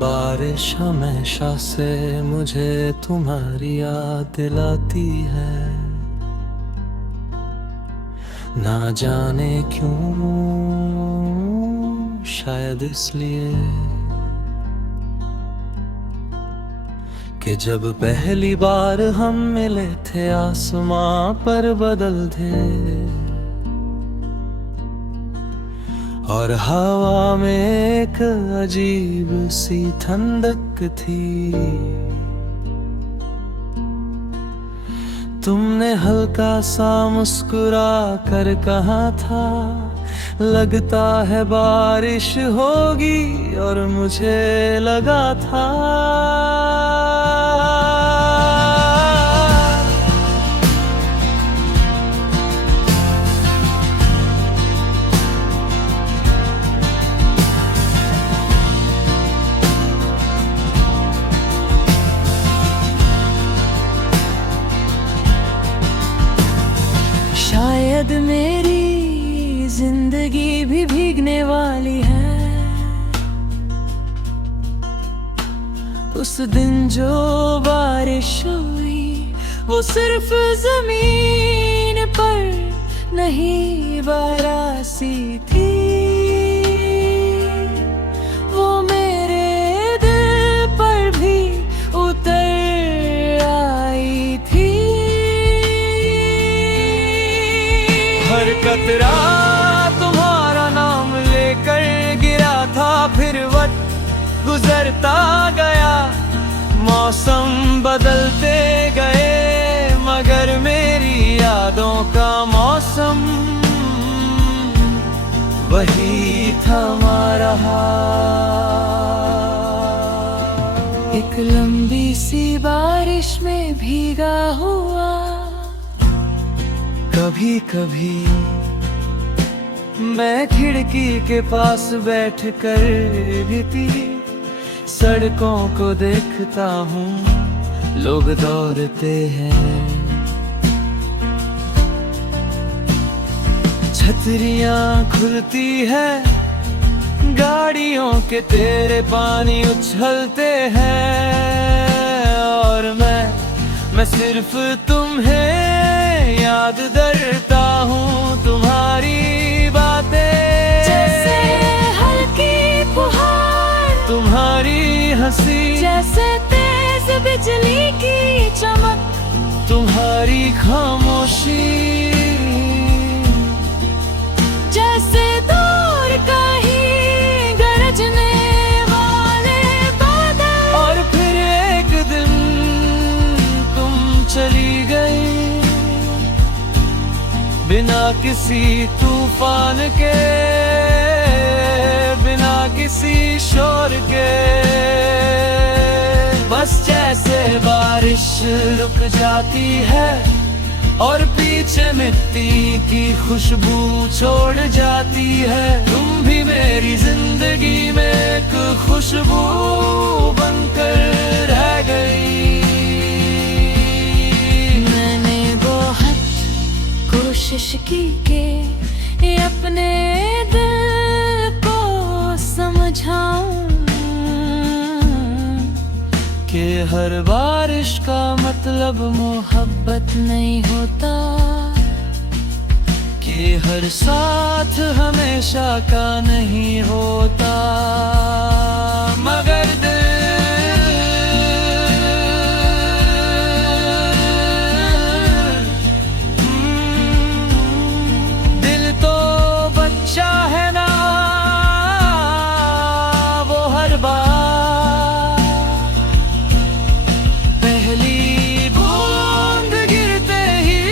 बारिश हमेशा से मुझे तुम्हारी याद दिलाती है, ना जाने क्यों, शायद इसलिए कि जब पहली बार हम मिले थे आसमां पर बादल थे और हवा में एक अजीब सी ठंडक थी। तुमने हल्का सा मुस्कुरा कर कहा था, लगता है बारिश होगी, और मुझे लगा था शायद मेरी जिंदगी भी भीगने वाली है उस दिन जो बारिश हुई, वो सिर्फ जमीन पर नहीं बरसी थी, वो मेरे दिल पर भी उतर आई थी। हर कतरा तुम्हारा नाम लेकर गिरा था, फिर वक्त गुजरता गया, मौसम बदलते गए, मगर मेरी यादों का मौसम वही थमा रहा। एक लंबी सी बारिश में भीगा हुआ, कभी कभी मैं खिड़की के पास बैठ कर भी सड़कों को देखता हूँ, लोग दौड़ते हैं, छतरियाँ खुलती है, गाड़ियों के तेरे पानी उछलते हैं, और मैं सिर्फ तुम्हें याद करता हूँ, तुम्हारी बातें जैसे हल्की फुहार, तुम्हारी हंसी जैसे तेज बिजली की चमक, तुम्हारी खामोशी जैसे दूर कहीं गरजने वाले बादल। और फिर एक दिन तुम चली गई, बिना किसी तूफान के, बिना किसी शोर के, बस जैसे बारिश रुक जाती है और पीछे मिट्टी की खुशबू छोड़ जाती है, तुम भी मेरी जिंदगी में एक खुशबू बनकर रह गई। मैंने बहुत कोशिश की कि अपने दिल को समझाऊं कि हर बारिश का मतलब मोहब्बत नहीं होता, कि हर साथ हमेशा का नहीं होता, मगर दिल तो बच्चा है ना, वो हर बार पहली बूंद गिरते ही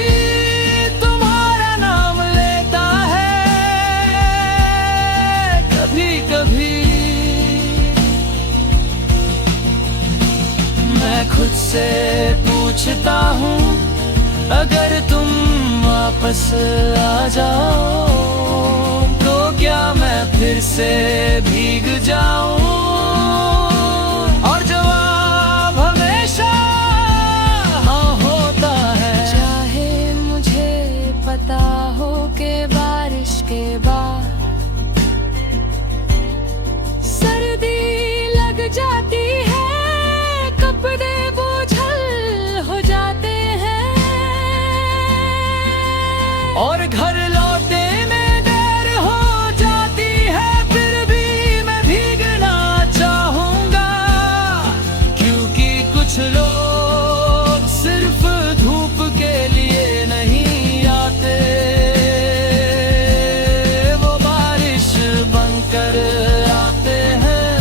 तुम्हारा नाम लेता है। कभी कभी मैं खुद से पूछता हूँ, अगर तुम वापस आ जाओ तो क्या मैं फिर से भीग जाऊं? और जवाब हमेशा हाँ होता है। चाहे मुझे पता हो कि बारिश के बाद सर्दी लग जाती और घर लौटे में देर हो जाती है, फिर भी मैं भीगना चाहूंगा, क्योंकि कुछ लोग सिर्फ धूप के लिए नहीं आते, वो बारिश बनकर आते हैं,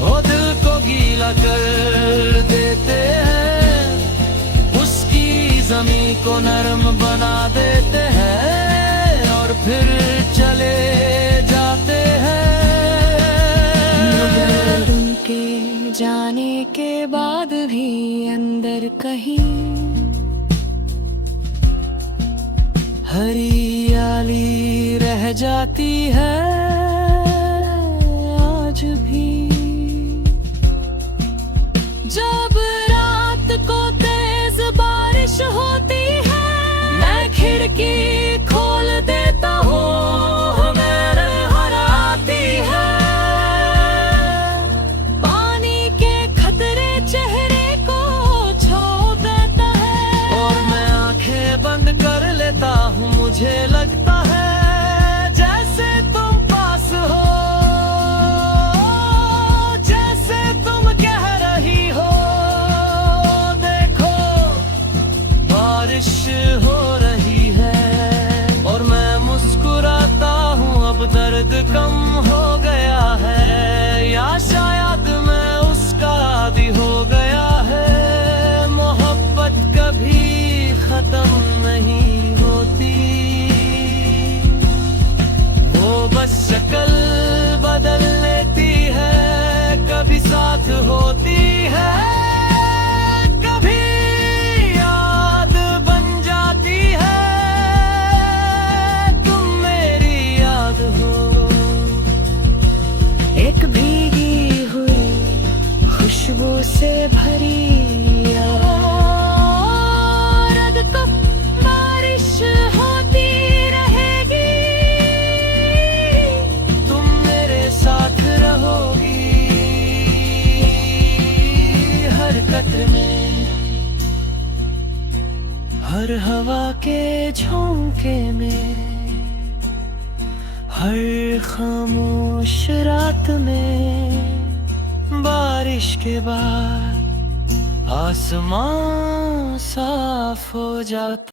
वो दिल को गीला कर देते हैं, उसकी जमीन को नरम बना देते हैं और फिर चले जाते हैं। मगर उनके जाने के बाद भी अंदर कहीं हरियाली रह जाती है आज भी। जब रात को तेज बारिश होती है, मैं खिड़की खोल देता हूँ, लहर आती है, पानी के खतरे चेहरे को छू देता है, और मैं आंखें बंद कर लेता हूँ, मुझे लगता है जैसे तुम पास हो, जैसे तुम कह रही हो, देखो बारिश हो रही है, और मैं मुस्कुराता हूँ, अब दर्द कम हो गया है, या शायद मैं उसका आदी हो गया है। मोहब्बत कभी खत्म नहीं होती, वो बस शक्ल बदल लेती है, कभी साथ होती है, कभी याद बन जाती है, तुम मेरी याद हो। एक भीगी हुई खुशबू से भरी रात को बारिश होती रहेगी, तुम मेरे साथ रहोगी हर कत्र में, हर हवा के झोंके में, हर खामोश रात में। बारिश के बाद आसमां साफ हो जाता।